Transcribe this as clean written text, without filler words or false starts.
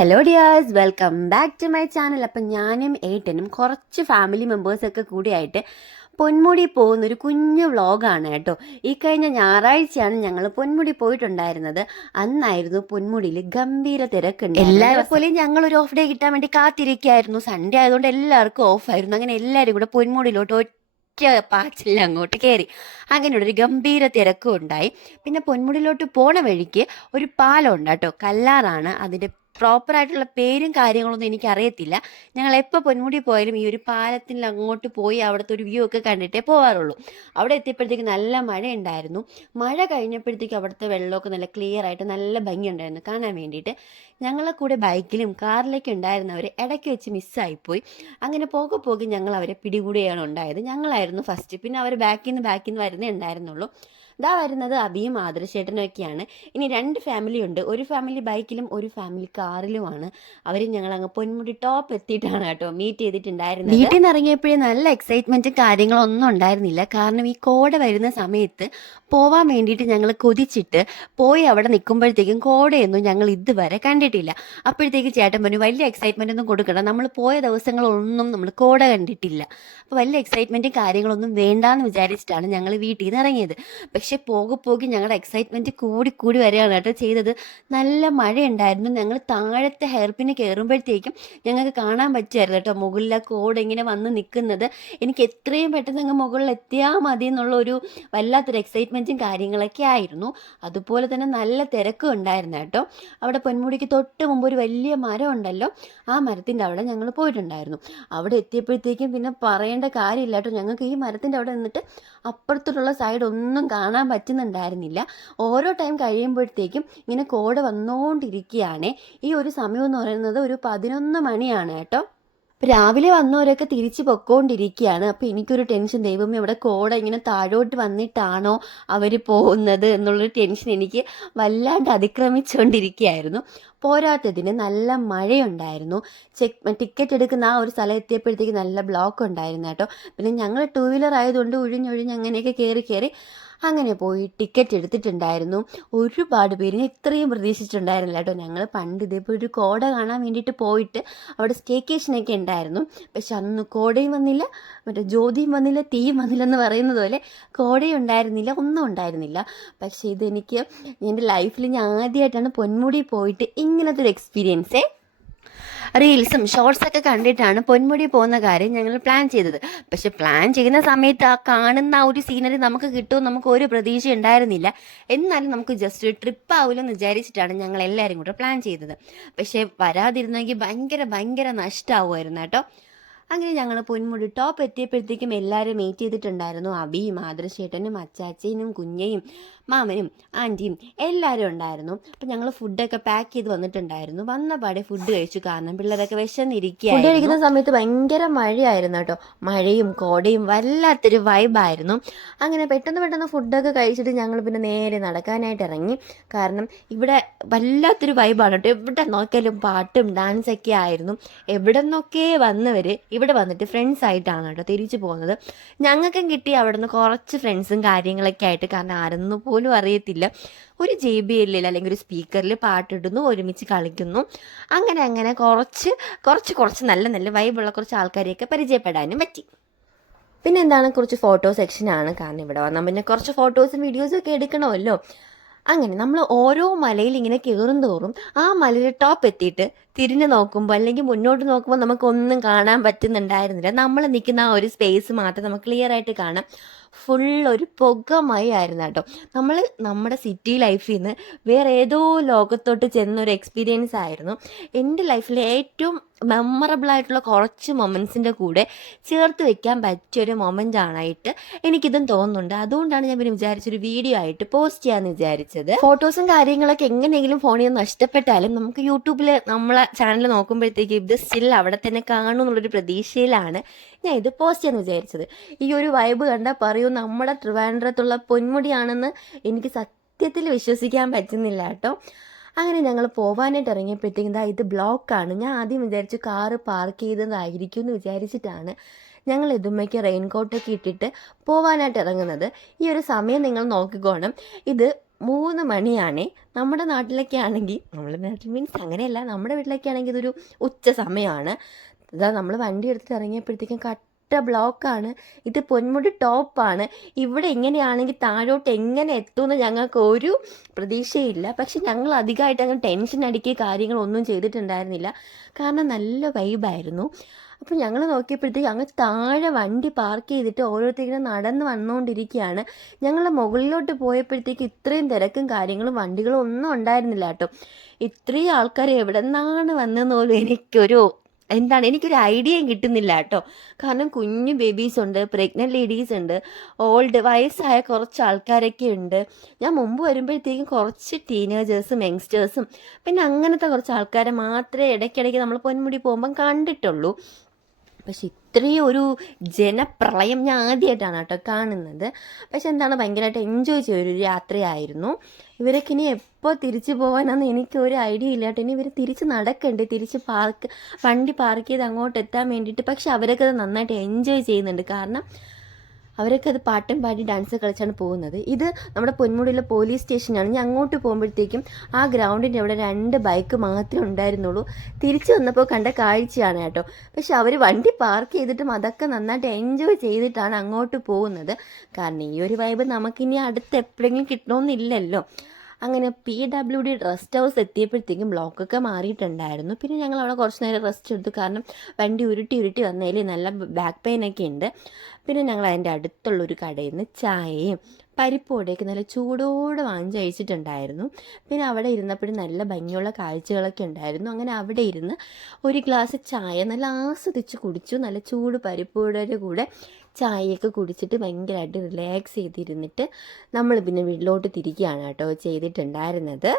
Hello dears, welcome back to my channel. അപ്പം ഞാനും ഏട്ടനും കുറച്ച് ഫാമിലി മെമ്പേഴ്സൊക്കെ കൂടിയായിട്ട് പൊന്മുടി പോകുന്നൊരു കുഞ്ഞു വ്ളോഗാണ് കേട്ടോ. ഈ കഴിഞ്ഞ ഞായറാഴ്ചയാണ് ഞങ്ങൾ പൊന്മുടി പോയിട്ടുണ്ടായിരുന്നത്. അന്നായിരുന്നു പൊന്മുടിയിൽ ഗംഭീര തിരക്കുണ്ട്. എല്ലാവരും പോലെയും ഞങ്ങളൊരു ഓഫ് ഡേ കിട്ടാൻ വേണ്ടി കാത്തിരിക്കുകയായിരുന്നു. സൺഡേ ആയതുകൊണ്ട് എല്ലാവർക്കും ഓഫായിരുന്നു. അങ്ങനെ എല്ലാവരും കൂടെ പൊന്മുടിയിലോട്ട് ഒറ്റ പാച്ചിൽ അങ്ങോട്ട് കയറി. അങ്ങനെയുള്ളൊരു ഗംഭീര തിരക്കും ഉണ്ടായി. പിന്നെ പൊന്മുടിയിലോട്ട് പോണ വഴിക്ക് ഒരു പാലം ഉണ്ട് കേട്ടോ, കല്ലാറാണ് അതിൻ്റെ പ്രോപ്പറായിട്ടുള്ള പേരും കാര്യങ്ങളൊന്നും എനിക്കറിയത്തില്ല. ഞങ്ങൾ എപ്പോൾ പൊന്മുടി പോയാലും ഈ ഒരു പാലത്തിൽ അങ്ങോട്ട് പോയി അവിടുത്തെ ഒരു വ്യൂ ഒക്കെ കണ്ടിട്ടേ പോകാറുള്ളൂ. അവിടെ എത്തിയപ്പോഴത്തേക്ക് നല്ല മഴ ഉണ്ടായിരുന്നു. മഴ കഴിഞ്ഞപ്പോഴത്തേക്ക് അവിടുത്തെ വെള്ളമൊക്കെ നല്ല ക്ലിയർ ആയിട്ട് നല്ല ഭംഗിയുണ്ടായിരുന്നു കാണാൻ വേണ്ടിയിട്ട്. ഞങ്ങളെ കൂടെ ബൈക്കിലും കാറിലൊക്കെ ഉണ്ടായിരുന്നവർ ഇടയ്ക്ക് വെച്ച് മിസ്സായിപ്പോയി. അങ്ങനെ പോകെ ഞങ്ങൾ അവരെ പിടികൂടുകയാണ് ഉണ്ടായത്. ഞങ്ങളായിരുന്നു ഫസ്റ്റ്, പിന്നെ അവർ ബാക്കിൽ നിന്ന് വരുന്നേ ഉണ്ടായിരുന്നുള്ളൂ. ഇതാ വരുന്നത് അബിയും ആദർശേട്ടനും ഒക്കെയാണ്. ഇനി 2 ഫാമിലി ഉണ്ട്. ഒരു ഫാമിലി ബൈക്കിലും ഒരു ഫാമിലി കാറിലുമാണ്. അവരും ഞങ്ങൾ അങ്ങ് പൊന്മുടി ടോപ്പ് എത്തിയിട്ടാണ് കേട്ടോ മീറ്റ് ചെയ്തിട്ടുണ്ടായിരുന്നത്. വീട്ടിൽ നിന്ന് ഇറങ്ങിയപ്പോഴേ നല്ല എക്സൈറ്റ്മെന്റും കാര്യങ്ങളൊന്നും ഉണ്ടായിരുന്നില്ല. കാരണം ഈ കോട വരുന്ന സമയത്ത് പോവാൻ വേണ്ടിയിട്ട് ഞങ്ങൾ കൊതിച്ചിട്ട് പോയി അവിടെ നിൽക്കുമ്പോഴത്തേക്കും കോടയൊന്നും ഞങ്ങൾ ഇതുവരെ കണ്ടിട്ടില്ല. അപ്പോഴത്തേക്ക് ചേട്ടൻ പറഞ്ഞു വലിയ എക്സൈറ്റ്മെന്റ് ഒന്നും കൊടുക്കണം, നമ്മൾ പോയ ദിവസങ്ങളൊന്നും നമ്മൾ കോട കണ്ടിട്ടില്ല, അപ്പോൾ വലിയ എക്സൈറ്റ്മെന്റും കാര്യങ്ങളൊന്നും വേണ്ടാന്ന് വിചാരിച്ചിട്ടാണ് ഞങ്ങൾ വീട്ടിൽ നിന്ന് ഇറങ്ങിയത്. പക്ഷെ പോകെ ഞങ്ങളുടെ എക്സൈറ്റ്മെന്റ് കൂടി വരികയാണ് കേട്ടോ ചെയ്തത്. നല്ല മഴയുണ്ടായിരുന്നു. ഞങ്ങൾ താഴത്തെ ഹെയർപിന് കയറുമ്പോഴത്തേക്കും ഞങ്ങൾക്ക് കാണാൻ പറ്റുമായിരുന്നു കേട്ടോ മുകളിലെ കോട ഇങ്ങനെ വന്ന് നിൽക്കുന്നത്. എനിക്ക് എത്രയും പെട്ടെന്ന് അങ്ങ് മുകളിൽ എത്തിയാൽ മതി എന്നുള്ള ഒരു വല്ലാത്തൊരു എക്സൈറ്റ്മെന്റും കാര്യങ്ങളൊക്കെ ആയിരുന്നു. അതുപോലെ തന്നെ നല്ല തിരക്കും ഉണ്ടായിരുന്നു കേട്ടോ. അവിടെ പൊന്മുടിക്ക് തൊട്ട് മുമ്പ് ഒരു വലിയ മരം ഉണ്ടല്ലോ, ആ മരത്തിൻ്റെ അവിടെ ഞങ്ങൾ പോയിട്ടുണ്ടായിരുന്നു. അവിടെ എത്തിയപ്പോഴത്തേക്കും പിന്നെ പറയേണ്ട കാര്യമില്ല കേട്ടോ, ഞങ്ങൾക്ക് ഈ മരത്തിൻ്റെ അവിടെ നിന്നിട്ട് അപ്പുറത്തോട്ടുള്ള സൈഡ് ഒന്നും കാണാൻ പറ്റുന്നുണ്ടായിരുന്നില്ല. ഓരോ ടൈം കഴിയുമ്പോഴത്തേക്കും ഇങ്ങനെ കോട വന്നുകൊണ്ടിരിക്കുകയാണ്. ഈ ഒരു സമയം എന്ന് പറയുന്നത് ഒരു 11 മണിയാണ് കേട്ടോ. രാവിലെ വന്നവരൊക്കെ തിരിച്ച് പൊക്കോണ്ടിരിക്കുകയാണ്. അപ്പോൾ എനിക്കൊരു ടെൻഷൻ, ദൈവമേ ഇവിടെ കോട ഇങ്ങനെ താഴോട്ട് വന്നിട്ടാണോ അവർ പോകുന്നത് എന്നുള്ളൊരു ടെൻഷൻ എനിക്ക് വല്ലാണ്ട് അതിക്രമിച്ചുകൊണ്ടിരിക്കുകയായിരുന്നു. പോരാത്തതിന് നല്ല മഴയുണ്ടായിരുന്നു. ടിക്കറ്റ് എടുക്കുന്ന ആ ഒരു സ്ഥലം എത്തിയപ്പോഴത്തേക്ക് നല്ല ബ്ലോക്ക് ഉണ്ടായിരുന്നു കേട്ടോ. പിന്നെ ഞങ്ങൾ 2 വീലർ ആയതുകൊണ്ട് ഒഴിഞ്ഞൊഴിഞ്ഞ് അങ്ങനെയൊക്കെ കയറി അങ്ങനെ പോയി ടിക്കറ്റ് എടുത്തിട്ടുണ്ടായിരുന്നു. ഒരുപാട് പേര്, ഞാൻ ഇത്രയും പ്രതീക്ഷിച്ചിട്ടുണ്ടായിരുന്നില്ല കേട്ടോ. ഞങ്ങൾ പണ്ട് ഇതേപോലെ ഒരു കോട കാണാൻ വേണ്ടിയിട്ട് പോയിട്ട് അവിടെ സ്റ്റേക്കേഷനൊക്കെ ഉണ്ടായിരുന്നു. പക്ഷെ അന്ന് കോടയും വന്നില്ല, മറ്റേ ജ്യോതിയും വന്നില്ല, തീയും വന്നില്ല എന്ന് പറയുന്നത് പോലെ കോടയും ഉണ്ടായിരുന്നില്ല, ഒന്നും ഉണ്ടായിരുന്നില്ല. പക്ഷേ ഇതെനിക്ക് എൻ്റെ ലൈഫിൽ ഞാൻ ആദ്യമായിട്ടാണ് പൊന്മുടി പോയിട്ട് ഇങ്ങനത്തെ ഒരു എക്സ്പീരിയൻസേ. റീൽസും ഷോർട്സൊക്കെ കണ്ടിട്ടാണ് പൊന്മുടി പോകുന്ന കാര്യം ഞങ്ങൾ പ്ലാൻ ചെയ്തത്. പക്ഷെ പ്ലാൻ ചെയ്യുന്ന സമയത്ത് ആ കാണുന്ന ആ ഒരു സീനറി നമുക്ക് കിട്ടുമെന്ന് നമുക്ക് ഒരു പ്രതീക്ഷ ഉണ്ടായിരുന്നില്ല. എന്നാലും നമുക്ക് ജസ്റ്റ് ഒരു ട്രിപ്പ് ആവില്ലെന്ന് വിചാരിച്ചിട്ടാണ് ഞങ്ങൾ എല്ലാവരും കൂടെ പ്ലാൻ ചെയ്തത്. പക്ഷേ വരാതിരുന്നെങ്കിൽ ഭയങ്കര നഷ്ടമാവുമായിരുന്നു കേട്ടോ. അങ്ങനെ ഞങ്ങൾ പൊന്മുടി ടോപ്പ് എത്തിയപ്പോഴത്തേക്കും എല്ലാവരും മീറ്റ് ചെയ്തിട്ടുണ്ടായിരുന്നു. അബിയും ആദർശേട്ടനും അച്ചാച്ചനും കുഞ്ഞയും മാമനും ആൻറ്റിയും എല്ലാവരും ഉണ്ടായിരുന്നു. അപ്പം ഞങ്ങൾ ഫുഡൊക്കെ പാക്ക് ചെയ്ത് വന്നിട്ടുണ്ടായിരുന്നു. വന്ന പാടെ ഫുഡ് കഴിച്ചു, കാരണം പിള്ളേരൊക്കെ വിശന്നിരിക്കുക. ഫുഡ് കഴിക്കുന്ന സമയത്ത് ഭയങ്കര മഴയായിരുന്നു കേട്ടോ. മഴയും കോടയും വല്ലാത്തൊരു വൈബായിരുന്നു. അങ്ങനെ പെട്ടെന്ന് ഫുഡൊക്കെ കഴിച്ചിട്ട് ഞങ്ങൾ പിന്നെ നേരെ നടക്കാനായിട്ട് ഇറങ്ങി. കാരണം ഇവിടെ വല്ലാത്തൊരു വൈബാണ് കേട്ടോ. എവിടെ നോക്കിയാലും പാട്ടും ഡാൻസൊക്കെ ആയിരുന്നു. എവിടെ നിന്നൊക്കെ വന്നവർ ഇവിടെ വന്നിട്ട് ഫ്രണ്ട്സ് ആയിട്ടാണ് കേട്ടോ തിരിച്ചു പോകുന്നത്. ഞങ്ങൾക്കും കിട്ടി അവിടെ നിന്ന് കുറച്ച് ഫ്രണ്ട്സും കാര്യങ്ങളൊക്കെ ആയിട്ട്. കാരണം ആരെന്ന് പോലും അറിയത്തില്ല. ഒരു JBL അല്ലെങ്കിൽ ഒരു സ്പീക്കറിൽ പാട്ടിടുന്നു, ഒരുമിച്ച് കളിക്കുന്നു. അങ്ങനെ കുറച്ച് നല്ല വൈബുള്ള കുറച്ച് ആൾക്കാരെയൊക്കെ പരിചയപ്പെടാനും പറ്റി. പിന്നെ എന്താണ്, കുറച്ച് ഫോട്ടോ സെക്ഷനാണ്. കാരണം ഇവിടെ വന്നാൽ പിന്നെ കുറച്ച് ഫോട്ടോസും വീഡിയോസും ഒക്കെ എടുക്കണമല്ലോ. അങ്ങനെ നമ്മൾ ഓരോ മലയിൽ ഇങ്ങനെ കയറും തോറും ആ മലയുടെ ടോപ്പ് എത്തിയിട്ട് തിരിഞ്ഞ് നോക്കുമ്പോൾ അല്ലെങ്കിൽ മുന്നോട്ട് നോക്കുമ്പോൾ നമുക്കൊന്നും കാണാൻ പറ്റുന്നുണ്ടായിരുന്നില്ല. നമ്മൾ നിൽക്കുന്ന ആ ഒരു സ്പേസ് മാത്രം നമുക്ക് ക്ലിയർ ആയിട്ട് കാണാം. ഫുൾ ഒരു പുകമയ ആയിരുന്നു കേട്ടോ. നമ്മൾ നമ്മുടെ സിറ്റി ലൈഫിൽ നിന്ന് വേറെ ഏതോ ലോകത്തോട്ട് ചെന്നൊരു എക്സ്പീരിയൻസ് ആയിരുന്നു. എൻ്റെ ലൈഫിലെ ഏറ്റവും മെമ്മറബിൾ ആയിട്ടുള്ള കുറച്ച് മൊമെൻറ്റ്സിൻ്റെ കൂടെ ചേർത്ത് വെക്കാൻ പറ്റിയൊരു മൊമെൻ്റ് ആണായിട്ട് എനിക്കിതും തോന്നുന്നുണ്ട്. അതുകൊണ്ടാണ് ഞാൻ പിന്നെ വിചാരിച്ചൊരു വീഡിയോ ആയിട്ട് പോസ്റ്റ് ചെയ്യാമെന്ന് വിചാരിച്ചത്. ഫോട്ടോസും കാര്യങ്ങളൊക്കെ എങ്ങനെയെങ്കിലും ഫോണിൽ നിന്ന് നഷ്ടപ്പെട്ടാലും നമുക്ക് യൂട്യൂബിൽ നമ്മളെ ചാനൽ നോക്കുമ്പോഴത്തേക്ക് ഇത് സ്റ്റിൽ അവിടെ തന്നെ കാണും എന്നുള്ളൊരു പ്രതീക്ഷയിലാണ് ഞാൻ ഇത് പോസ്റ്റ് ചെയ്യാമെന്ന് വിചാരിച്ചത്. ഈ ഒരു വൈബ് കണ്ടാൽ പറയൂ നമ്മുടെ ട്രിവാൻഡ്രത്തുള്ള പൊന്മുടിയാണെന്ന് എനിക്ക് സത്യത്തിൽ വിശ്വസിക്കാൻ പറ്റുന്നില്ല കേട്ടോ. അങ്ങനെ ഞങ്ങൾ പോകാനായിട്ട് ഇറങ്ങിയപ്പോഴത്തേക്കും ഇത് ബ്ലോക്കാണ്. ഞാൻ ആദ്യം വിചാരിച്ചു കാറ് പാർക്ക് ചെയ്തതായിരിക്കും എന്ന് വിചാരിച്ചിട്ടാണ് ഞങ്ങൾ ഇതുമ്മയ്ക്ക് റെയിൻകോട്ടൊക്കെ ഇട്ടിട്ട് പോകാനായിട്ട് ഇറങ്ങുന്നത്. ഈ ഒരു സമയം നിങ്ങൾ നോക്കിക്കോണം. ഇത് 3 മണിയാണേ. നമ്മുടെ നാട്ടിലൊക്കെ ആണെങ്കിൽ, നമ്മുടെ നാട്ടിൽ മീൻസ് അങ്ങനെയല്ല, നമ്മുടെ വീട്ടിലൊക്കെ ആണെങ്കിൽ ഇതൊരു ഉച്ച സമയമാണ്. ഇതാ നമ്മൾ വണ്ടി എടുത്തിട്ട് ഇറങ്ങിയപ്പോഴത്തേക്കും കട്ട ബ്ലോക്കാണ്. ഇത് പൊന്മുടി ടോപ്പാണ്. ഇവിടെ ഇങ്ങനെയാണെങ്കിൽ താഴോട്ട് എങ്ങനെ എത്തുമെന്ന് ഞങ്ങൾക്ക് ഒരു പ്രതീക്ഷയില്ല. പക്ഷെ ഞങ്ങൾ അധികമായിട്ട് അങ്ങ് ടെൻഷൻ അടിക്കുക കാര്യങ്ങളൊന്നും ചെയ്തിട്ടുണ്ടായിരുന്നില്ല. കാരണം നല്ല വൈബായിരുന്നു. അപ്പോൾ ഞങ്ങൾ നോക്കിയപ്പോഴത്തേക്ക് അങ്ങ് താഴെ വണ്ടി പാർക്ക് ചെയ്തിട്ട് ഓരോരുത്തരും നടന്ന് വന്നുകൊണ്ടിരിക്കുകയാണ്. ഞങ്ങൾ മുകളിലോട്ട് പോയപ്പോഴത്തേക്ക് ഇത്രയും തിരക്കും കാര്യങ്ങളും വണ്ടികളും ഒന്നും ഉണ്ടായിരുന്നില്ല കേട്ടോ. ഇത്രയും ആൾക്കാർ എവിടെ നിന്നാണ് വന്നതെന്ന് പോലും എനിക്കൊരു ഐഡിയയും കിട്ടുന്നില്ല കേട്ടോ. കാരണം കുഞ്ഞു ബേബീസ് ഉണ്ട്, പ്രഗ്നൻറ്റ് ലേഡീസ് ഉണ്ട്, വയസ്സായ കുറച്ച് ആൾക്കാരൊക്കെ ഉണ്ട്. ഞാൻ മുമ്പ് വരുമ്പോഴത്തേക്കും കുറച്ച് ടീനേജേഴ്സും യങ്സ്റ്റേഴ്സും പിന്നെ അങ്ങനത്തെ കുറച്ച് ആൾക്കാരെ മാത്രമേ ഇടയ്ക്കിടയ്ക്ക് നമ്മൾ പൊന്മുടി പോകുമ്പം കണ്ടിട്ടുള്ളൂ. പക്ഷെ ഇത്രയും ഒരു ജനപ്രളയം ഞാൻ ആദ്യമായിട്ടാണ് കേട്ടോ കാണുന്നത്. പക്ഷെ എന്താണ്, ഭയങ്കരമായിട്ട് എൻജോയ് ചെയ്തൊരു യാത്രയായിരുന്നു. ഇവരൊക്കെ ഇനി എപ്പോൾ തിരിച്ചു പോകാനാണെന്ന് എനിക്കൊരു ഐഡിയ ഇല്ല കേട്ടോ. ഇനി ഇവർ തിരിച്ച് നടക്കണ്ട്, വണ്ടി പാർക്ക് ചെയ്ത് അങ്ങോട്ട് എത്താൻ വേണ്ടിയിട്ട്. പക്ഷെ അവരൊക്കെ അത് നന്നായിട്ട് എൻജോയ് ചെയ്യുന്നുണ്ട്. കാരണം അവരൊക്കെ അത് പാട്ടും പാടി ഡാൻസ് കളിച്ചാണ് പോകുന്നത്. ഇത് നമ്മുടെ പൊന്മുടിയിലെ പോലീസ് സ്റ്റേഷനാണ്. ഞാൻ അങ്ങോട്ട് പോകുമ്പോഴത്തേക്കും ആ ഗ്രൗണ്ടിൻ്റെ അവിടെ 2 ബൈക്ക് മാത്രമേ ഉണ്ടായിരുന്നുള്ളൂ. തിരിച്ചു വന്നപ്പോൾ കണ്ട കാഴ്ചയാണ് കേട്ടോ. പക്ഷെ അവർ വണ്ടി പാർക്ക് ചെയ്തിട്ടും അതൊക്കെ നന്നായിട്ട് എൻജോയ് ചെയ്തിട്ടാണ് അങ്ങോട്ട് പോകുന്നത്. കാരണം ഈ ഒരു വൈബ് നമുക്കിനി അടുത്ത് എപ്പോഴെങ്കിലും കിട്ടണമെന്നില്ലല്ലോ. അങ്ങനെ PWD റെസ്റ്റ് ഹൗസ് എത്തിയപ്പോഴത്തേക്കും ബ്ലോക്കൊക്കെ മാറിയിട്ടുണ്ടായിരുന്നു. പിന്നെ ഞങ്ങൾ അവിടെ കുറച്ച് നേരം റെസ്റ്റ് എടുത്തു. കാരണം വണ്ടി ഉരുട്ടി വന്നതിൽ നല്ല ബാക്ക് പെയിനൊക്കെ ഉണ്ട്. പിന്നെ ഞങ്ങൾ അതിൻ്റെ അടുത്തുള്ളൊരു കടയിൽ നിന്ന് ചായയും പരിപ്പോടെയൊക്കെ നല്ല ചൂടോടെ വാങ്ങിച്ച് കഴിച്ചിട്ടുണ്ടായിരുന്നു. പിന്നെ അവിടെ ഇരുന്നപ്പോഴും നല്ല ഭംഗിയുള്ള കാഴ്ചകളൊക്കെ ഉണ്ടായിരുന്നു. അങ്ങനെ അവിടെ ഇരുന്ന് ഒരു ഗ്ലാസ് ചായ നല്ല ആസ്വദിച്ച് കുടിച്ചു. നല്ല ചൂട് പരിപ്പോടെ കൂടെ ചായയൊക്കെ കുടിച്ചിട്ട് ഭയങ്കരമായിട്ട് റിലാക്സ് ചെയ്തിരുന്നിട്ട് നമ്മൾ പിന്നെ വീട്ടിലോട്ട് തിരിക്കുകയാണ് കേട്ടോ ചെയ്തിട്ടുണ്ടായിരുന്നത്.